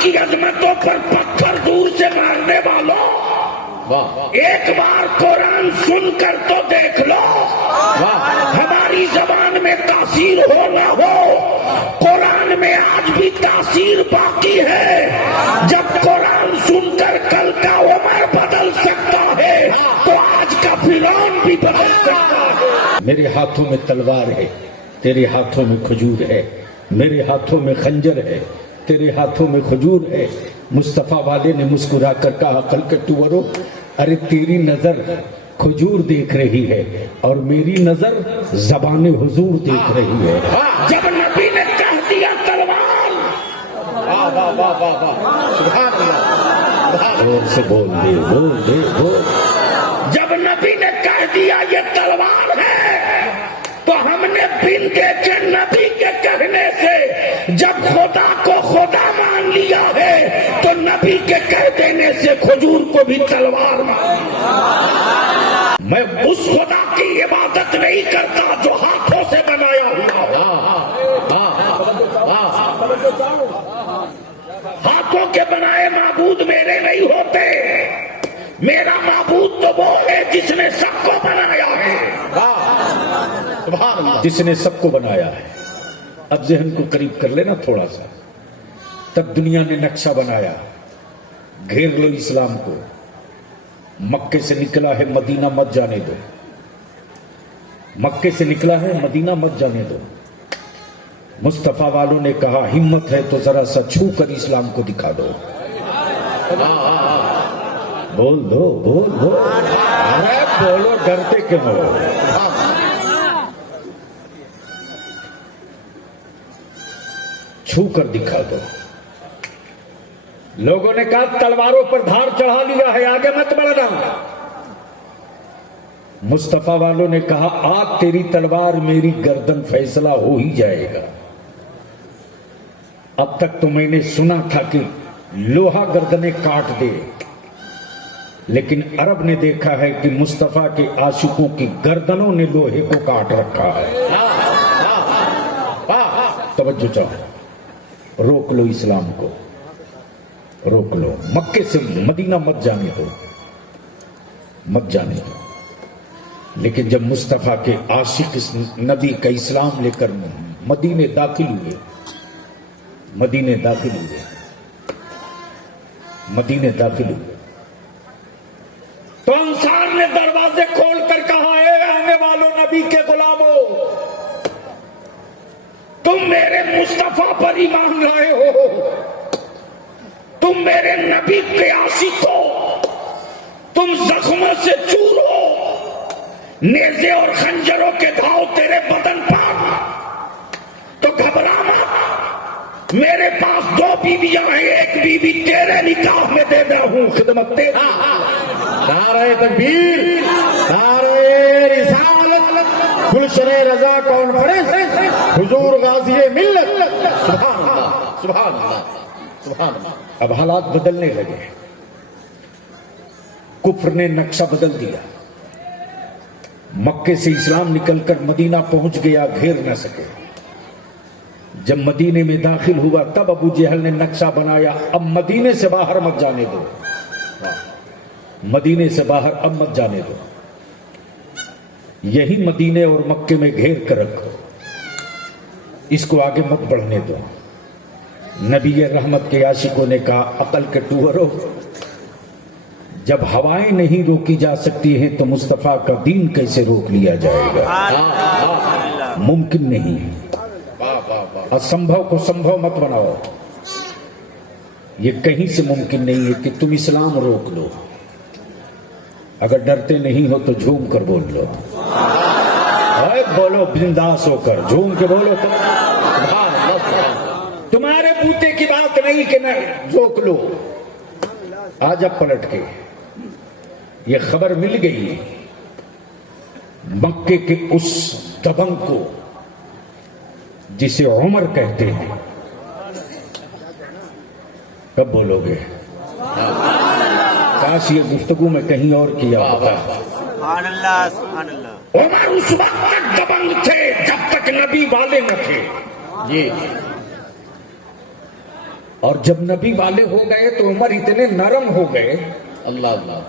کی عظمتوں پر پتھر دور سے مارنے والوں، ایک بار قرآن سن کر تو دیکھ لو، ہماری زبان میں تاثیر ہو نہ ہو، قرآن میں آج بھی تاثیر باقی ہے۔ جب قرآن سن کر کل کا عمر بدل سکتا ہے تو آج کا فرعون بھی بدل سکتا ہے۔ میرے ہاتھوں میں تلوار ہے، تیرے ہاتھوں میں کھجور ہے، میرے ہاتھوں میں خنجر ہے، تیرے ہاتھوں میں کھجور ہے۔ مصطفیٰ والے نے مسکرا کر کہا کل کے ٹورو، ارے تیری نظر کھجور دیکھ رہی ہے اور میری نظر زبان حضور دیکھ رہی ہے۔ جب نبی نے کہہ دیا تلوار، سبحان اللہ، اور سے بول دے بول دے بول۔ جب نبی نے کہہ دیا یہ تلوار ہے تو ہم نے بن دیکھے نبی کے کہنے سے، جب خدا کو خدا مان لیا ہے تو نبی کے کہہ دینے سے کھجور کو بھی تلوار مان لیا۔ میں اس خدا کی عبادت نہیں کرتا جو ہاتھوں سے بنایا ہوا ہو۔ ہاتھوں کے بنائے معبود میرے نہیں ہوتے، میرا معبود تو وہ ہے جس نے سب کو بنایا ہے، جس نے سب کو بنایا ہے۔ اب ذہن کو قریب کر لینا تھوڑا سا۔ تب دنیا نے نقشہ بنایا، گھیر لو اسلام کو، مکے سے نکلا ہے مدینہ مت جانے دو، مکے سے نکلا ہے مدینہ مت جانے دو۔ مصطفیٰ والوں نے کہا ہمت ہے تو ذرا سا چھو کر اسلام کو دکھا دو۔ بول دو بول دو، ارے بولو، ڈرتے کیوں ہو؟ چھو کر دکھا دو۔ لوگوں نے کہا تلواروں پر دھار چڑھا لیا ہے، آگے مت بڑھنا۔ مصطفیٰ والوں نے کہا آج تیری تلوار میری گردن فیصلہ ہو ہی جائے گا۔ اب تک تو میں نے سنا تھا کہ لوہا گردنیں کاٹ دے، لیکن عرب نے دیکھا ہے کہ مصطفیٰ کے عاشقوں کی گردنوں نے لوہے کو کاٹ رکھا ہے۔ توجہ چاہو، روک لو اسلام کو، روک لو، مکے سے مدینہ مت جانے دو، مت جانے دو۔ لیکن جب مصطفیٰ کے عاشق اس نبی کا اسلام لے کر مدینے داخل ہوئے، مدینے داخل ہوئے، مدینے داخل ہوئے، تو انصار نے دروازے کھول کر کہا اے آنے والوں نبی کے غلاموں، تم میرے مصطفیٰ پر ایمان لائے ہو، تم میرے نبی کے عاشق ہو، تم زخموں سے چور ہو، نیزے اور خنجروں کے گھاؤ تیرے بدن پر، تو گھبرا مت، میرے پاس 2 بیویاں ہیں، ایک بیوی تیرے نکاح میں دے دیا ہوں، خدمت تیری۔ نعرہ تکبیر، نعرہ رسالت، گلشن رضا کانفرنس، حضور غازی ملت۔ سبحان اللہ سبحان اللہ سبحان اللہ۔ اب حالات بدلنے لگے، کفر نے نقشہ بدل دیا، مکے سے اسلام نکل کر مدینہ پہنچ گیا، گھیر نہ سکے۔ جب مدینے میں داخل ہوا تب ابو جہل نے نقشہ بنایا اب مدینے سے باہر مت جانے دو، مدینے سے باہر اب مت جانے دو، یہی مدینے اور مکے میں گھیر کر رکھو، اس کو آگے مت بڑھنے دو۔ نبی رحمت کے عاشقوں نے کہا عقل کے ٹوہرو، جب ہوائیں نہیں روکی جا سکتی ہیں تو مصطفیٰ کا دین کیسے روک لیا جائے گا؟ ممکن نہیں، اسمبھو کو سمبھو مت بناؤ، یہ کہیں سے ممکن نہیں ہے کہ تم اسلام روک لو۔ اگر ڈرتے نہیں ہو تو جھوم کر بول لو، بولو بنداس ہو کر، جھوم کے بولو تو تمہارے بوتے کی بات نہیں کہ نہ روک لو۔ آج اب پلٹ کے یہ خبر مل گئی مکے کے اس دبنگ کو جسے عمر کہتے ہیں، کب بولو گے؟ کاش یہ گفتگو میں کہیں اور کیا ہوتا۔ سبحان اللہ سبحان اللہ۔ عمر اس وقت تک دبنگ تھے جب تک نبی والے نہ تھے۔ جی اور جب نبی والے ہو گئے تو عمر اتنے نرم ہو گئے، اللہ اللہ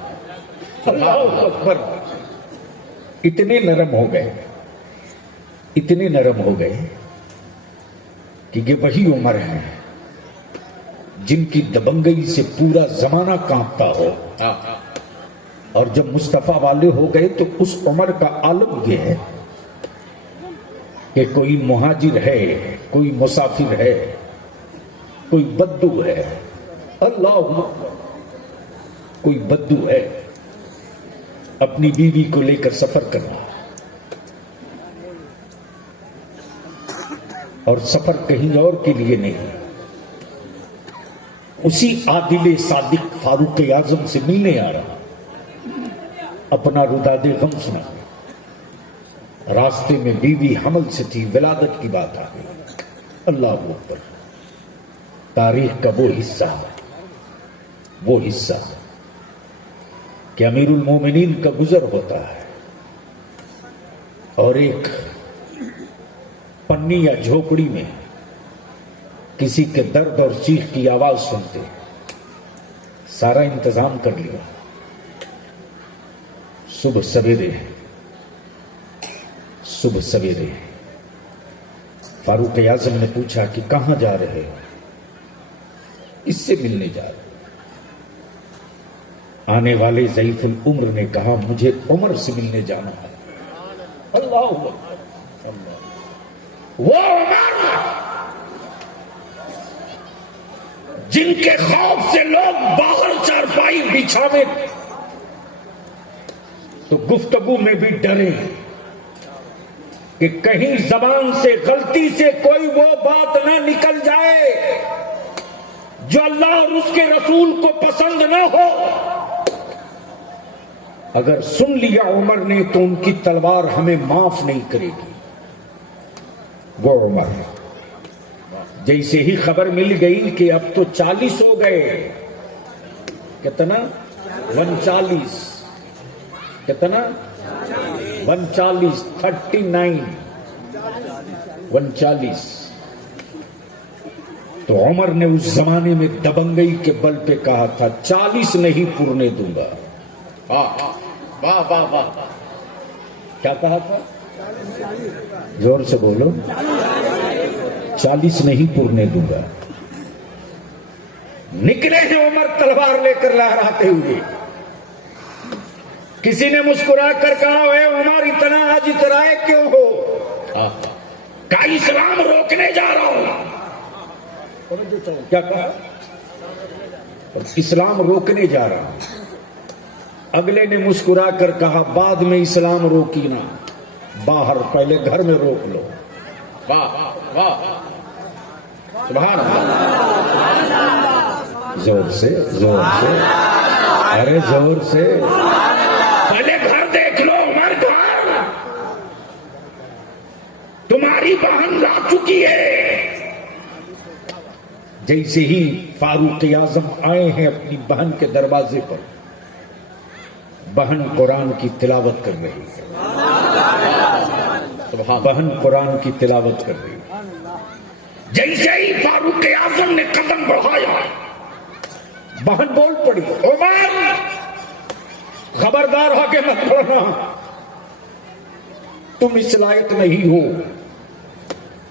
اللہ اکبر، اتنے نرم ہو گئے، اتنے نرم ہو گئے کہ یہ وہی عمر ہیں جن کی دبنگئی سے پورا زمانہ کانپتا ہو. اور جب مصطفیٰ والے ہو گئے تو اس عمر کا عالم یہ ہے کہ کوئی مہاجر ہے، کوئی مسافر ہے، کوئی بدو ہے، اللہ، کوئی بدو ہے اپنی بیوی کو لے کر سفر کرنا، اور سفر کہیں اور کے لیے نہیں، اسی عادل صادق فاروق اعظم سے ملنے آ رہا، اپنا رداد غم سنا، راستے میں بیوی حمل سے تھی، ولادت کی بات آ گئی. اللہ اکبر. تاریخ کا وہ حصہ کہ امیر المومنین کا گزر ہوتا ہے اور ایک پنی یا جھوپڑی میں کسی کے درد اور چیخ کی آواز سنتے، سارا انتظام کر لیا، صبح سویرے فاروق اعظم نے پوچھا کہ کہاں جا رہے ہو؟ اس سے ملنے جا رہے. آنے والے ضعیف العمر نے کہا مجھے عمر سے ملنے جانا ہے. اللہ وہ عمر جن کے خوف سے لوگ باہر چارپائی بچھاوے تو گفتگو میں بھی ڈرے کہ کہیں زبان سے غلطی سے کوئی وہ بات نہ نکل جائے جو اللہ اور اس کے رسول کو پسند نہ ہو. اگر سن لیا عمر نے تو ان کی تلوار ہمیں معاف نہیں کرے گی. وہ عمر جیسے ہی خبر مل گئی کہ اب تو 40 ہو گئے، کتنا 39، کتنا 39، 39، 39، تو عمر نے اس زمانے میں دبنگئی کے بل پہ کہا تھا 40 نہیں پورنے دوں گا. واہ واہ واہ واہ. کیا کہا تھا؟ زور سے بولو. 40 نہیں پورنے دوں گا. نکلے ہیں عمر تلوار لے کر لہراتے ہوئے. کسی نے مسکرا کر کہا اے عمر اتنا آج اترائے کیوں ہو؟ کا اسلام روکنے جا رہا ہوں. کیا کہا؟ اسلام روکنے جا رہا ہوں. اگلے نے مسکرا کر کہا بعد میں اسلام روکی نا، باہر پہلے گھر میں روک لو. واہ واہ سبحان اللہ. زور سے زور سے، ارے زور سے. پہلے گھر دیکھ لو عمر، گھر تمہاری بہن لا چکی ہے. جیسے ہی فاروق اعظم آئے ہیں اپنی بہن کے دروازے پر، بہن قرآن کی تلاوت کر رہی ہے. بہن قرآن کی تلاوت کر رہی ہے. جیسے ہی فاروق اعظم نے قدم بڑھایا، بہن بول پڑی عمر خبردار ہو کے مت بڑھنا، تم اس لائق نہیں ہو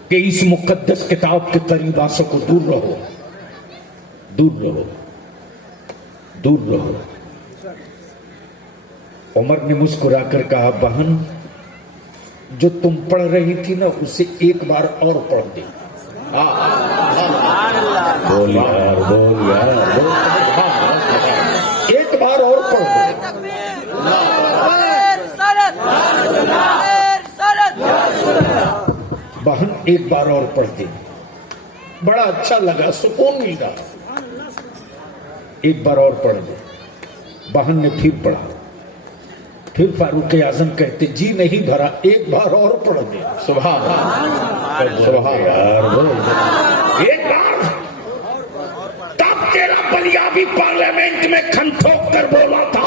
کہ اس مقدس کتاب کے قریب آ سکو. دور رہو، دور رہو، دور رہو. عمر نے مسکرا کر کہا بہن جو تم پڑھ رہی تھی نا اسے ایک بار اور پڑھ دے. بول یار، بول یار، ایک بار اور پڑھ دے. بہن ایک بار اور پڑھ دے. بڑا اچھا لگا، سکون مل رہا. ایک بار اور پڑھ دے. بہن نے پھر پڑھا. پھر فاروق اعظم کہتے جی نہیں بھرا، ایک بار اور پڑھ دے. سبحان اللہ سبحان اللہ. ایک بار تب تیرا بلیا بھی پارلیمنٹ میں کھن ٹھوک کر بولا تھا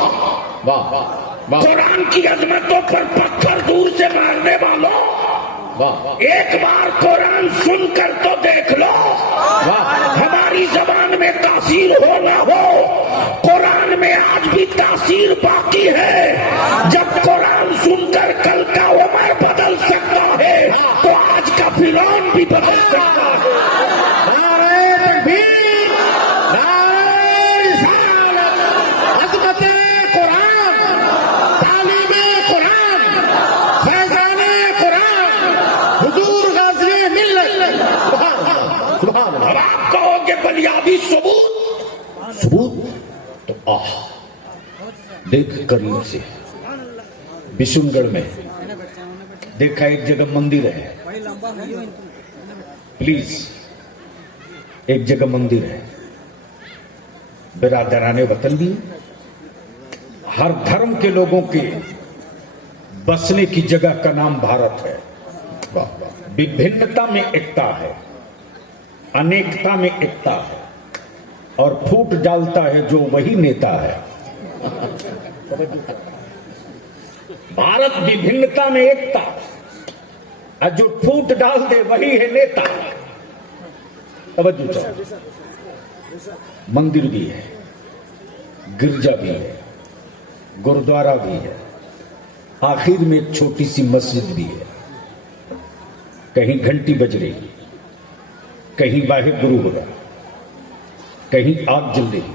واہ واہ. قرآن کی عظمتوں پر پتھر دور سے مارنے والوں، ایک بار قرآن سن کر تو دیکھ لو ہماری زبان میں تاثیر ہو نہ ہو، قرآن میں آج بھی تاثیر باقی ہے۔ جب قرآن سن کر کل کا عمر بدل سکتا ہے تو آج کا فرعون بھی بدل سکتا ہے۔ عظمت قرآن، تعلیم قرآن، فیضان قرآن، حضور غازی ملت۔ سبحان اللہ۔ اب آپ کہو کہ بلیابی ثبوت تو دیکھ قریب سے بشن گڑھ میں دیکھا ایک جگہ مندر ہے، پلیز ایک جگہ مندر ہے، برادران وطن بھی، ہر دھرم کے لوگوں کے بسنے کی جگہ کا نام بھارت ہے۔ وبھنتا میں ایکتا ہے، انیکتا میں ایکتا ہے، اور پھوٹ ڈالتا ہے جو وہی نیتا ہے۔ بھارت وبھنتا میں ایکتا، اور جو پھوٹ ڈال دے وہی ہے نیتا۔ توجہ چاہیے۔ مندر بھی ہے، گرجا بھی ہے، گردوارا بھی ہے، آخر میں ایک چھوٹی سی مسجد بھی ہے۔ کہیں گھنٹی بج رہی، کہیں واحد گرو ہو رہا، کہیں آگ جل رہی،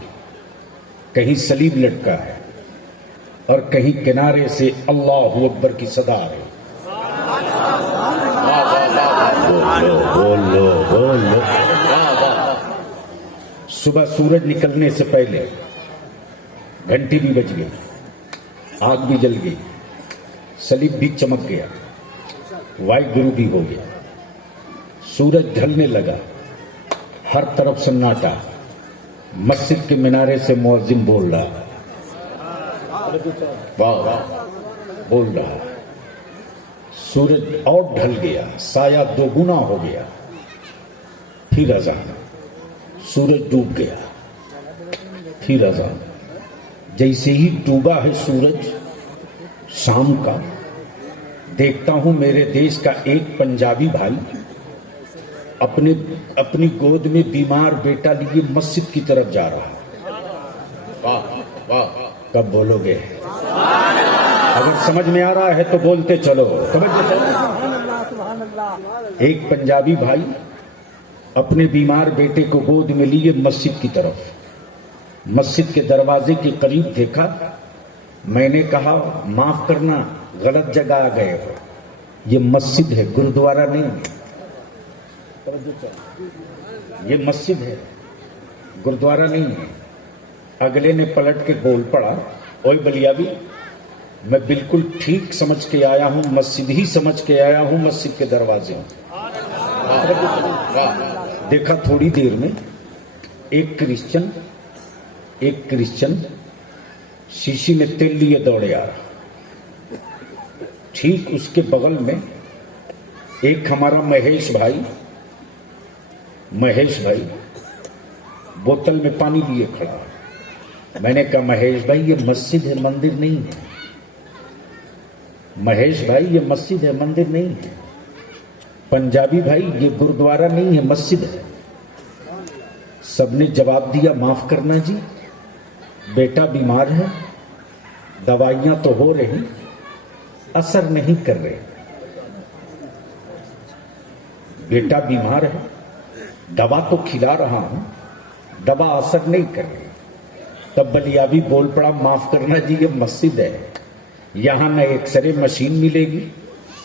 کہیں صلیب لٹکا ہے، اور کہیں کنارے سے اللہ اکبر کی صدا آ رہی۔ بولو بولو۔ صبح سورج نکلنے سے پہلے گھنٹی بھی بج گئی، آگ بھی جل گئی، صلیب بھی چمک گیا، واحد گرو بھی ہو گیا، سورج ڈھلنے لگا، ہر طرف سناٹا، مسجد کے منارے سے مؤذن بول رہا، واہ واہ بول رہا، سورج اور ڈھل گیا، سایہ دو گنا ہو گیا، پھر اذان، سورج ڈوب گیا، پھر اذان۔ جیسے ہی ڈوبا ہے سورج شام کا، دیکھتا ہوں میرے دیش کا ایک پنجابی بھائی اپنی گود میں بیمار بیٹا لیے مسجد کی طرف جا رہا۔ واہ واہ، کب بولو گے؟ اگر سمجھ میں آ رہا ہے تو بولتے چلو۔ ایک پنجابی بھائی اپنے بیمار بیٹے کو گود میں لیے مسجد کی طرف، مسجد کے دروازے کے قریب دیکھا، میں نے کہا معاف کرنا غلط جگہ آ گئے ہو، یہ مسجد ہے، گرودوارا نہیں ہے۔ یہ مسجد ہے، گرودوارا نہیں ہے۔ اگلے نے پلٹ کے بول پڑا، اوئے بلیابی، میں بالکل ٹھیک سمجھ کے آیا ہوں، مسجد ہی سمجھ کے آیا ہوں، مسجد کے دروازے ہوں۔ دیکھا تھوڑی دیر میں ایک کرسچن شیشی میں تیل لیے دوڑے آ رہا، ٹھیک اس کے بغل میں ایک ہمارا مہیش بھائی بوتل میں پانی لیے کھڑا۔ میں نے کہا مہیش بھائی یہ مسجد ہے، مندر نہیں ہے۔ مہیش بھائی یہ مسجد ہے، مندر نہیں ہے۔ پنجابی بھائی یہ گرودوارا نہیں ہے، مسجد ہے۔ سب نے جواب دیا معاف کرنا جی، بیٹا بیمار ہے، دوائیاں تو ہو رہی، اثر نہیں کر رہے۔ بیٹا بیمار ہے، دوا تو کھلا رہا ہوں، دوا اثر نہیں کر رہی۔ تب بلیابی بول پڑا معاف کرنا جی یہ مسجد ہے، یہاں نہ ایکس رے مشین ملے گی،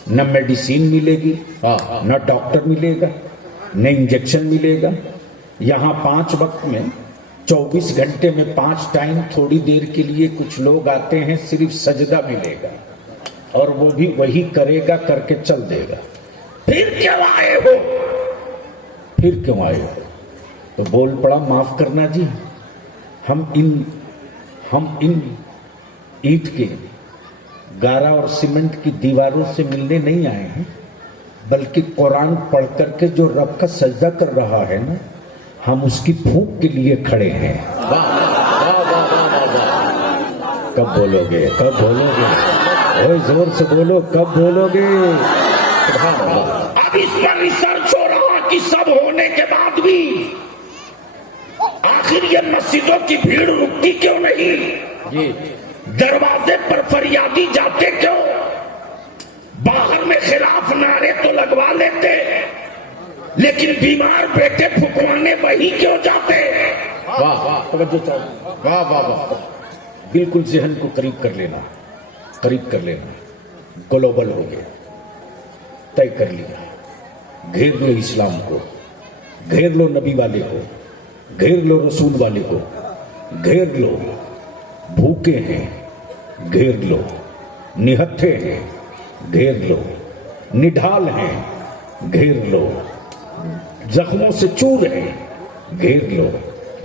نہ میڈیسین ملے گی، نہ ڈاکٹر ملے گا، نہ انجیکشن ملے گا۔ یہاں 5 وقت میں 24 گھنٹے میں 5 ٹائم تھوڑی دیر کے لیے کچھ لوگ آتے ہیں، صرف سجدہ ملے گا، اور وہ بھی وہی کرے گا، کر کے چل دے گا۔ پھر کیوں آئے ہو؟ تو بول پڑا معاف کرنا جی، ہم ان اینٹ کے گارا اور سیمنٹ کی دیواروں سے ملنے نہیں آئے ہیں، بلکہ قرآن پڑھ کر کے جو رب کا سجدہ کر رہا ہے نا، ہم اس کی پھونک کے لیے کھڑے ہیں۔ کب بولو گے؟ اوے زور سے بولو، کب بولو گے؟ اب اس پر ریسرچ ہو رہا کہ سب ہونے کے بعد بھی آخر یہ مسجدوں کی بھیڑ رکتی کیوں نہیں؟ دروازے پر فریادی جاتے کیوں؟ باہر میں خلاف نعرے تو لگوا لیتے، لیکن بیمار بیٹے پھکوانے وہی کیوں جاتے؟ واہ واہ واہ واہ، بالکل ذہن کو قریب کر لینا، قریب کر لینا. گلوبل ہو گیا، طے کر لیا. گھیر لو اسلام کو، گھیر لو نبی والے کو، گھیر لو رسول والے کو، گھیر لو. بھوکے ہیں گھیر لو، نہتھے ہیں گھیر لو، نڈھال ہیں گھیر لو، زخموں سے چور ہیں گھیر لو،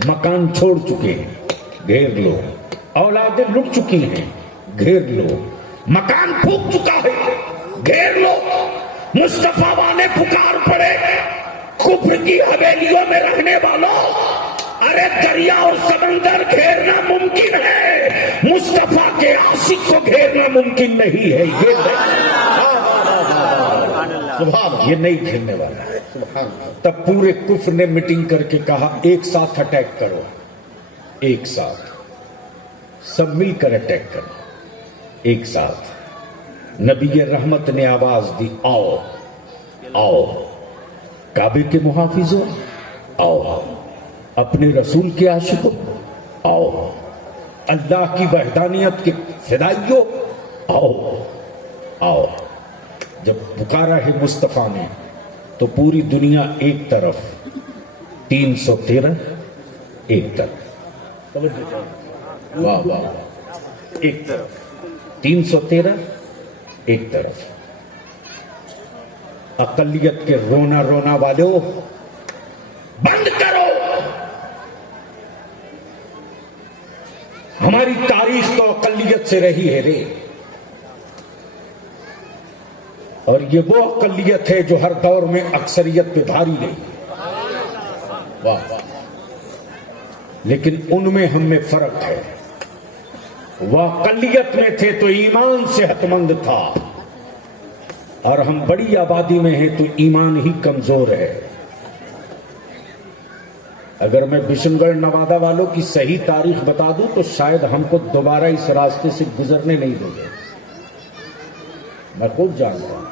مکان چھوڑ چکے ہیں گھیر لو، اولادیں لٹ چکی ہیں گھیر لو، مکان پھونک چکا ہے گھیر لو. مصطفیٰ والے پکار پڑے، کفر کی حویلیوں میں رہنے والوں، ارے دریا اور سمندر گھیرنا ممکن ہے، مصطفیٰ کے عاشق کو گھیرنا ممکن نہیں ہے. یہ نہیں گھیرنے والا. تب پورے کفر نے میٹنگ کر کے کہا ایک ساتھ اٹیک کرو، ایک ساتھ سب مل کر اٹیک کرو ایک ساتھ. نبی رحمت نے آواز دی، آؤ آؤ کعبے کے محافظوں، آؤ اپنے رسول کے عاشقوں، آؤ اللہ کی وحدانیت کے فدائیوں، آؤ آؤ. جب پکارا ہے مصطفیٰ نے تو پوری دنیا ایک طرف، 313 ایک طرف. واہ واہ، ایک طرف 313 ایک طرف. اقلیت کے رونا رونا والوں بند کرو. ہماری تاریخ تو اقلیت سے رہی ہے رے، اور یہ وہ اقلیت ہے جو ہر دور میں اکثریت پہ بھاری رہی. واہ، لیکن ان میں ہم میں فرق ہے. وہ اقلیت میں تھے تو ایمان صحت مند تھا، اور ہم بڑی آبادی میں ہیں تو ایمان ہی کمزور ہے. اگر میں بشن گڑھ نوادہ والوں کی صحیح تاریخ بتا دوں تو شاید ہم کو دوبارہ اس راستے سے گزرنے نہیں دیں گے، میں خود جانتا ہوں.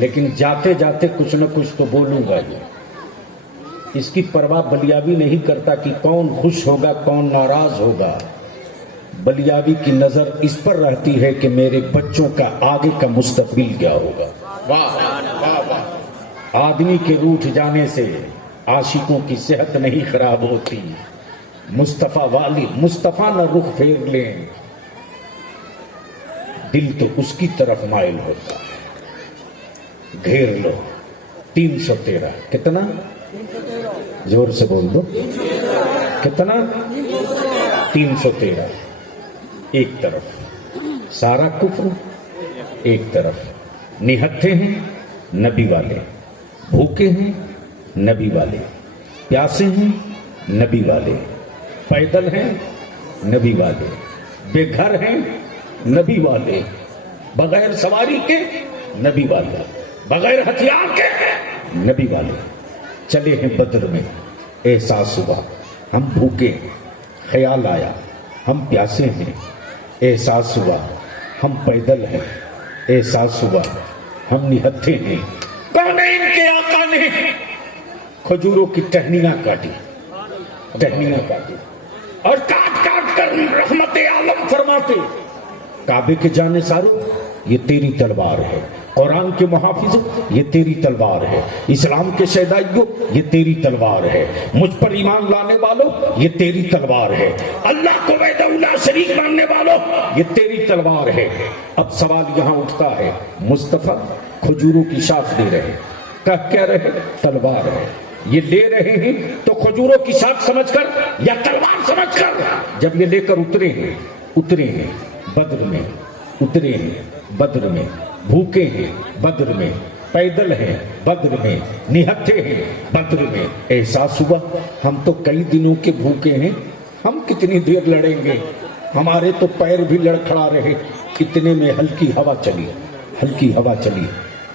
لیکن جاتے جاتے کچھ نہ کچھ تو بولوں گا. یہ اس کی پرواہ بلیاوی نہیں کرتا کہ کون خوش ہوگا کون ناراض ہوگا. بلیاوی کی نظر اس پر رہتی ہے کہ میرے بچوں کا آگے کا مستقبل کیا ہوگا. واہ واہ واہ. آدمی کے روٹھ جانے سے عاشقوں کی صحت نہیں خراب ہوتی. مصطفیٰ والی مصطفیٰ نہ رخ پھیر لیں، دل تو اس کی طرف مائل ہوتا ہے. گھیر لو 313. کتنا؟ زور سے بول دو. کتنا؟ 313. ایک طرف سارا کفر، ایک طرف نہتھے ہیں نبی والے، بھوکے ہیں نبی والے، پیاسے ہیں نبی والے، پیدل ہیں نبی والے، بے گھر ہیں نبی والے، بغیر سواری کے نبی والے، بغیر ہتھیار کے نبی والے. چلے ہیں بدر میں، احساس ہوا ہم بھوکے، خیال آیا ہم پیاسے ہیں، احساس ہوا ہم پیدل ہیں، احساس ہوا ہم نہتھے ہیں. کونین کے آقا نے کھجوروں کی ٹہنیاں کاٹی، ٹہنیاں کاٹی، اور کاٹ کاٹ کر رحمت عالم فرماتے، کعبے کے جانے سارو یہ تیری تلوار ہے، قرآن کے محافظ یہ تیری تلوار ہے، اسلام کے شہدائیوں یہ تیری تلوار ہے، مجھ پر ایمان لانے والوں یہ تیری تلوار ہے، اللہ کو وحدہ لا شریک ماننے والوں یہ تیری تلوار ہے. اب سوال یہاں اٹھتا ہے، مصطفیٰ کھجوروں کی شاخ دے رہے، کہہ کیا رہے؟ تلوار ہے. یہ لے رہے ہیں تو کھجوروں کی شاخ سمجھ کر یا تلوار سمجھ کر؟ جب یہ لے کر اترے ہیں بدر میں، اترے ہیں بدر میں، بھوکے ہیں بدر میں، پیدل ہیں بدر میں، نہتھے ہیں بدر میں. احساس ہوا ہم تو کئی دنوں کے بھوکے ہیں، ہم کتنی دیر لڑیں گے، ہمارے تو پیر بھی لڑکھڑا رہے. اتنے میں ہلکی ہوا چلی، ہلکی ہوا چلی،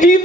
3